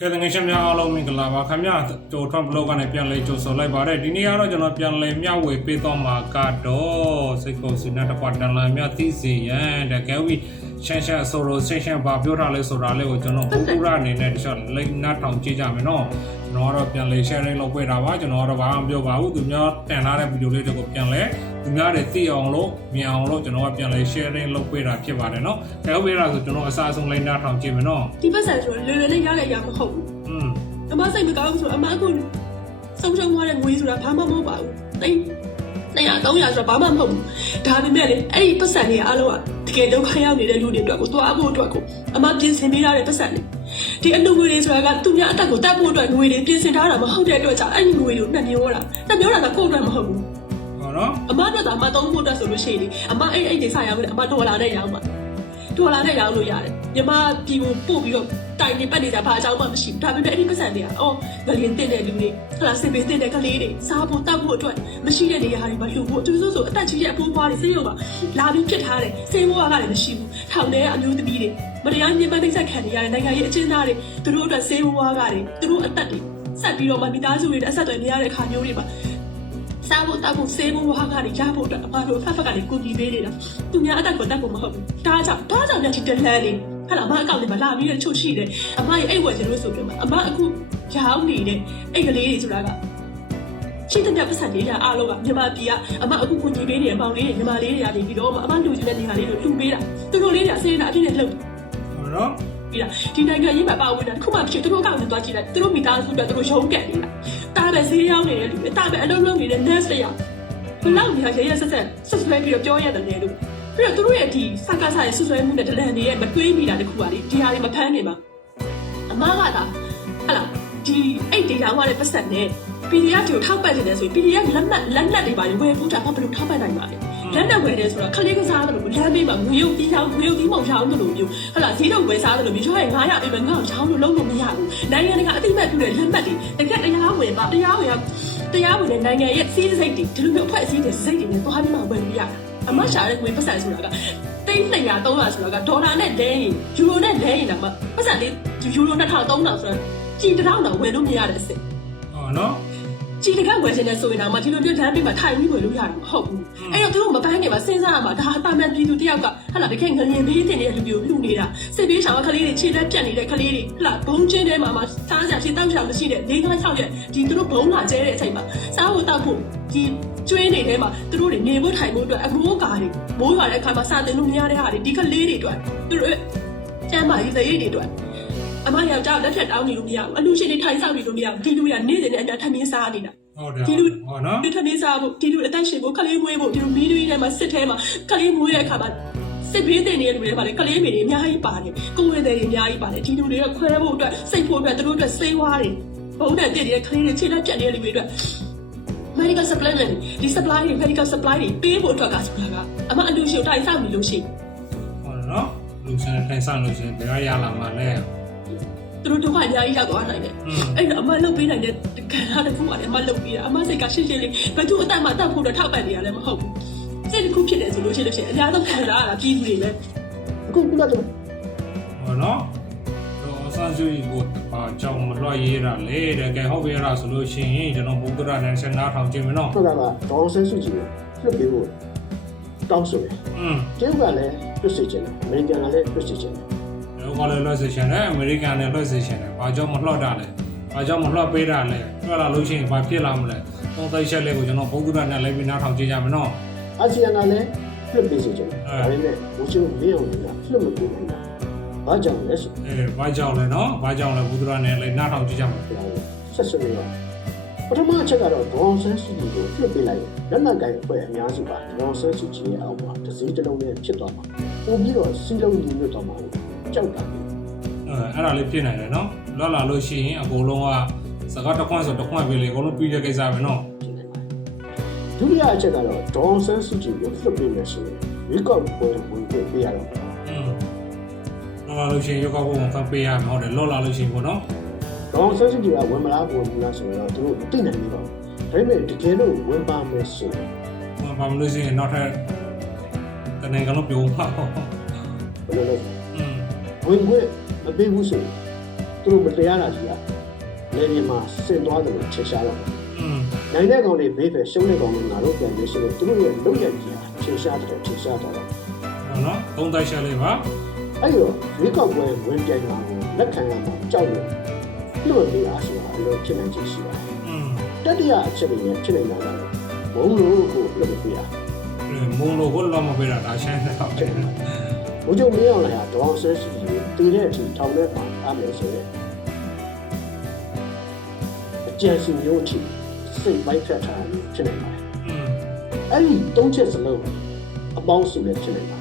ကဲတငယ်ချင်းများအားလုံးမင်္ဂလာပါခင်ဗျာဂျိုထွန်ဘလော့ကနေပြန်လဲကြိုဆိုလိုက်ပါတယ်ဒီနေ့ကတော့ကျွန်တော်ပြန်လဲမျှဝေပေးတော့မှာကတော့စိတ်ကိုစနေတကွာတန်လာမြသိစီရန်တကယ်ဝီရှန်ရှန်ဆိုလိုရှန်ရှန်ဘာပြောထားလဲဆိုတာလေးကိုကျွန်တော်ဘူကူရအနေနဲ့တခြားလိမ့်နားထောင်ကြည့်ကြမယ်နော်ကျွန်တော်ကတော့ပြန်လဲ sharing လုပ်ပေးတာပါကျွန်တော်ကတော့ဘာမှမပြောပါဘူးသူများတင်လာတဲ့ဗီဒီယိုလေးတွေကိုပြန်လဲသူများတွေသိအောင်လို့မြင်အောင်လို့ကျွန်တော်ကပြန်လဲ sharing လုပ်ပေးတာဖြစ်ပါတယ်နော်ကဲဟုတ်ပြီလားဆိုကျွန်တော်အစားဆုံးလိမ့်နားထောင်ကြည့်မယ်နော်ဒီပတ်စံဆိုလွယ်လွယ်နဲ့ရတဲ့အရာမဟုတ်ဘူးอืมအမစိတ်မကောင်းဘူးဆိုတော့အမအခုဆုံးရှုံးသွားတဲ့ငွေဆိုတာဘာမှမဟုတ်ပါဘူးတိတ်200 300ဆိုတာဘာမှမဟုတ်ဘူး ဒါပေမဲ့လေအဲ့ဒီပတ်စံတွေအားလုံးကတကယ်ဒုက္ခရောက်နေတဲ့လူတွေအတွက်ကိုသွားဖို့အတွက်ကိုအမပြင်ဆင်ပေးရတဲ့ပတ်စံတွေဒီအလူငွေတွေဆိုတာကသူများအတက်ကိုတတ်ဖို့အတွက်ငွေတွေပြင်ဆင်ထားတာမဟုတ်တဲ့အတွက်ကြောင့်အဲ့ဒီငွေတွေကိုနှမျောတာနှမျောတာကကိုယ့်အတွက်မဟုတ်ဘူးဟောနော်အမအတွက်ကအမသုံးဖို့အတွက်ဆိုလို့ရှိရင်လေအမအဲ့အဲ့ဒီဆိုင်ရောက်တယ်အမဒေါ်လာနဲ့ရောင်းပါ ဒေါ်လာနဲ့ရောင်းလို့ရတယ်ညီမပြည်ကိုပို့ပြီးတော့တိုင်နေပတ်နေကြဘာအကြောင်းမှမရှိဘူးဒါပေမဲ့အဲ့ဒီပတ်စံတွေကအော်ငလျင်တင်တဲ့လူတွေဟလာစင်ပေးတင်တဲ့ကလေးတွေစားဖို့တောက်ဖို့အတွက်မရှိတဲ့နေရာတွေမှာလှူဖို့သူတို့ဆိုအသက်ကြီးရဲ့အဖိုးဖွားတွေစေးရုံမှာလာပြီးဖြစ်ထားတယ်စေးဘွားကလည်းမရှိဘူးထောင်ထဲကအမျိုးသမီးတွေမတရားညှဉ်းပန်းနှိပ်စက်ခံနေရတဲ့နိုင်ငံရေးအကျဉ်းသားတွေသူတို့အတွက်စေးဘွားကတွေသူတို့အသက်တွေဆက်ပြီးတော့မမိသားစုတွေနဲ့အဆက်အသွယ်နေရတဲ့ခါမျိုးတွေမှာစား ဖို့တောက်ဖို့ဆေးဖို့ဝါးကနေရဖို့အတွက်အမတို့ဖက်ဖက်ကနေကူညီပေးနေတာသူများအတက်ကိုတက်ဖို့မဟုတ်ဘူးဒါကြောင့်ဒါကြောင့်ညချီတလန်းနေဟဲ့လားအမအကောင့်တွေမှာလာပြီးတော့ချုပ်ရှိတယ်အမရဲ့အိတ်ဝယ်ချင်လို့ဆိုပြီးမှအမအခုရောင်းနေတဲ့အိတ်ကလေးတွေဆိုတာကရှိတဲ့ပတ်စံလေးရအားလုံးကမြန်မာပြည်ကအမအခုကူညီပေးနေတဲ့မောင်လေးတွေညီမလေးတွေကနေပြီးတော့အမလူချင်တဲ့နေရာလေးကိုလှူပေးတာသူတို့လေးတွေကစေးနေတာအပြည့်နဲ့လှုပ်ဟောနော် ပြီးတာဒီနိုင်ငံရေးမှာပါဝင်တာတစ်ခုမှဖြစ်သူတို့ကောက်နေသွားကြည့်လိုက်သူတို့မိသားစုတွေသူတို့ရုံးကန်နေတာတားပဲဈေးရောက်နေတဲ့လူတွေတားပဲအလုံးလုံးနေတဲ့ nurse တွေရောဘလောက်နေရရရဆက်ဆက်ဆက်ဆွဲပြီးတော့ပြောရတယ်လေလို့ပြီးတော့သူတို့ရဲ့ဒီစကားစားရဲ့ဆွဆွဲမှုနဲ့ဒလန်တွေရဲ့မတွေးမိတာတခုပါလေဒီဟာတွေမဖမ်းနေမှာအမကသာဟလာဒီအဲ့ဒီရောင်းရတဲ့ပတ်စံနဲ့ PDF တွေကိုထောက်ပံ့နေတယ်ဆိုရင် PDF လက်မှတ်လက်လက်တွေပါဝယ်ဖို့တာဘာလို့ထောက်ပံ့နိုင်ပါလဲ လက်နဲ့ဝယ်တယ်ဆိုတော့ခလေးကစားတယ်လို့လမ်းဘေးမှာငွေရုပ်ပြီးချောင်းငွေရုပ်ပြီးမောင်ချောင်းတယ်လို့မျိုးဟလာဈေးတော့ဝယ်စားတယ်လို့မျိုးချောင်းရဲ့900ပေးမယ်ငါ့ကိုချောင်းလို့လုံးလို့မရဘူးနိုင်ငံတကာအသိမဲ့ပြုတဲ့လက်မှတ်တွေတကယ်တရားဝင်ပါတရားဝင်တရားဝင်တဲ့နိုင်ငံရဲ့စီးစိတ်တွေဒီလိုမျိုးအဖွဲ့အစည်းတွေစိတ်တွေနဲ့သွားပြီးမှဝယ်လို့ရတာအမရှာတဲ့ငွေပတ်စံဆိုတာကတိတ်200 300ဆိုတာကဒေါ်လာနဲ့လဲရင်ယူရိုနဲ့လဲရင်တော့ပတ်စံလေးယူရို2000 3000ဆိုတော့ကြည်တောင်းတော့ဝယ်လို့မရတဲ့အစ်စ်ဟောနော် ကြည်တကဝယ်ချင်တဲ့ဆိုရင်တော့မဒီလိုမျိုးလမ်းပေးမှာထိုင်ပြီးဝယ်လို့ရတယ်မဟုတ်ဘူးအဲ့တော့သူတို့မပန်းနေမှာစဉ်းစားရမှာဒါတာမန်ပြည်သူတယောက်ကဟာလာတကယ်ငလျင်ပေးတင်တဲ့လူမျိုးလူနေတာစစ်ပေးဆောင်ကလေးတွေခြေလက်ပြတ်နေတဲ့ကလေးတွေဟာလာဘုံချင်းထဲမှာမှစားစရာရှိတောက်ချောင်မရှိတဲ့၄၅၆ရက်ဒီသူတို့ဘုံလာကျဲတဲ့အချိန်မှာစားဖို့တောက်ဖို့ဒီကျွေးနေထဲမှာသူတို့တွေနေဖို့ထိုင်ဖို့အတွက်အမိုးကာတွေမိုးရွာတဲ့အခါမှာစာတင်လို့မရတဲ့ဟာတွေဒီကလေးတွေအတွက်သူတို့ကျမ်းမာရေးသရေးတွေအတွက် အမယောက်ျားလက်ထက်တောင်းနေလို့မရဘူးအလူရှင်တွေထိုင်ဆောင်နေလို့မရဘူးဒီလူတွေကနေ့စဉ်နဲ့အများထမင်းစားနေတာဟုတ်တယ်ဒီလိုဟောနော်ဒီထမင်းစားဖို့ဒီလိုအသက်ရှင်ဖို့ကလေးမွေးဖို့ဒီလိုမီးတွေထဲမှာစစ်ထဲမှာကလေးမွေးတဲ့အခါမှာစစ်ဘေးတင်နေတဲ့လူတွေပါလေကလေးမေတွေအများကြီးပါတယ်ကိုယ်ဝယ်တွေအများကြီးပါတယ်ဒီလူတွေကခွဲဖို့အတွက်စိတ်ဖို့အတွက်သူတို့အတွက်စေးဝါးတွေဘုံနဲ့တည်တဲ့ကလေးတွေခြေလက်ပြတ်နေတဲ့လူတွေအတွက် medical supplement ဒီ supply တွေ medical supply တွေပေးဖို့အတွက်ကဆိုတာကအမအလူရှင်တိုင်းစောင့်နေလို့ရှိရင်ဟောနော်လူစံထိုင်ဆောင်လို့ရှင်ဘယ်ရရလာမှာလဲ သူတို့တို့ကယာယီရောက်သွားနိုင်တယ်အဲ့တော့အမလှုပ်ပေးနိုင်တဲ့ကဏ္ဍတစ်ခုမှလည်းအမလှုပ်ပေးတာအမစိတ်ကရှင်းရှင်းလေးဘယ်သူအတတ်မှတတ်ဖို့တော့ထောက်ပံ့နေရလည်းမဟုတ်ဘူးစိတ်တစ်ခုဖြစ်တယ်ဆိုလို့ရှိလို့ရှိရင်အများဆုံးခံစားရတာပြည်သူတွေပဲအခုခုတော့ဟောနော်ဆန်းစုကြီးကိုအာကြောင်မလွှတ်ရေးတာလေတကယ်ဟုတ်ပြရတာဆိုလို့ရှိရင်ကျွန်တော်ဘုဒ္ဓရနဲ့ဆန်းနာထောင်ကျင်းမနော်ဟုတ်ပါပါဒေါ်ဆန်းစုကြည်ကိုလွှတ်ပေးဖို့တောင်းဆိုတယ်อืมကျုပ်ကလည်းလွှတ်စေချင်တယ်အမေရိကန်ကလည်းလွှတ်စေချင်တယ် လောကလည်းလွှတ်စေချင်တယ်အမေရိကန်လည်းလွှတ်စေချင်တယ်ဘာကြောင့်မလွှတ်တာလဲဘာကြောင့်မလွှတ်ပေးတာလဲလွှတ်လာလို့ရှိရင်ဘာဖြစ်လာမလဲသုံးသိချက်လေးကိုကျွန်တော်ဘုဒ္ဓရနဲ့လည်းပြီးနားထောင်ကြည့်ကြမယ်နော်အာဆီယံကလည်းလွှတ်ပေးစေချင်တယ်အဲဒါပေမဲ့ဘိုးချုပ်မင်းအောင်ကလွှတ်မပေးနိုင်ဘူးဘာကြောင့်လဲဆိုအဲဘာကြောင့်လဲနော်ဘာကြောင့်လဲဘုဒ္ဓရနဲ့လည်းနားထောင်ကြည့်ကြမယ်တော့ဆက်ဆွေးနေတော့ပထမအချက်ကတော့ဒေါအောင်ဆန်းစုကြည်ကိုလွှတ်ပေးလိုက်ရင်လက်နက်ကိုင်အဖွဲ့အများစုကဒေါအောင်ဆန်းစုကြည်ရဲ့အောက်မှာတစ်စည်းတစ်လုံးနဲ့ဖြစ်သွားမှာပို့ပြီးတော့စီးလုံးညီညွတ်သွားမှာ ကြောက်တာအဲအဲ့ဒါလေးဖြစ်နိုင်တယ်နော်လွတ်လာလို့ရှိရင်အကုန်လုံးကစကားတစ်ခွန်းဆိုတစ်ခွန်းပဲလေအကုန်လုံးပြီးတဲ့ကိစ္စပဲနော်ဒုတိယအချက်ကတော့ဒေါ်ဆန်းစုကြည်ကိုလွှတ်ပေးမယ်ဆိုရင်ရွေးကောက်ပွဲဝင်ခွင့်ပေးရတော့လွတ်လာလို့ရှိရင်ရွေးကောက်ပွဲဝင်ခွင့်ပေးရမှာဟုတ်တယ်လွတ်လာလို့ရှိရင်ပေါ့နော်ဒေါ်ဆန်းစုကြည်ကဝင်မလားဝင်မလားဆိုတော့သူတို့သိနိုင်ပြီပေါ့ဒါပေမဲ့တကယ်လို့ဝင်ပါမယ်ဆိုရင်ဝင်ပါမလို့ရှိရင်နောက်ထပ်တနင်္ဂနွေလုံးပြောမှာပေါ့ဘယ်လိုလဲ ဝင်ခွင့်မပေးဘူးဆိုရင်သူတို့မတရားတာကြီးကလည်းဒီမှာဆင်သွားတယ်လို့ချက်ရှားတော့နိုင်တဲ့ကောင်တွေဘေးဖယ်ရှုံးတဲ့ကောင်တွေငါတို့ပြန်ပြီးရှင်းလို့သူတို့ရဲ့လုပ်ရကြီးကချက်ရှားတယ်ချက်ရှားတော့တော့နော်ဘုံတိုက်ရှာလေးပါအဲ့တော့ရွေးကောက်ပွဲဝင်ပြိုင်တာကိုလက်ခံရမှာကြောက်လို့ပြုတ်လို့အားဆိုတာအလုပ်ဖြစ်နိုင်ချေရှိပါတယ်တတိယအချက်တွေနဲ့ဖြစ်နေတာကတော့ဘုံလို့ကိုလုပ်ပြရမုံလို့ကိုလောမပေးတာဒါရှမ်းတဲ့ဟုတ်တယ် ဘုံချုပ်မင်းအောင်လည်းဒေါအောင်ဆန်းစုကြည်ကိုတည်တဲ့အထိထောင်ထဲမှာအားမယ်ဆိုတော့အကြံစီမျိုးအထိစိတ်ပိုင်းဖြတ်ထားတာဖြစ်နေပါတယ်อืมအဲ့ဒီသုံးချက်စလုံးအပေါင်းစုလည်းဖြစ်နေပါ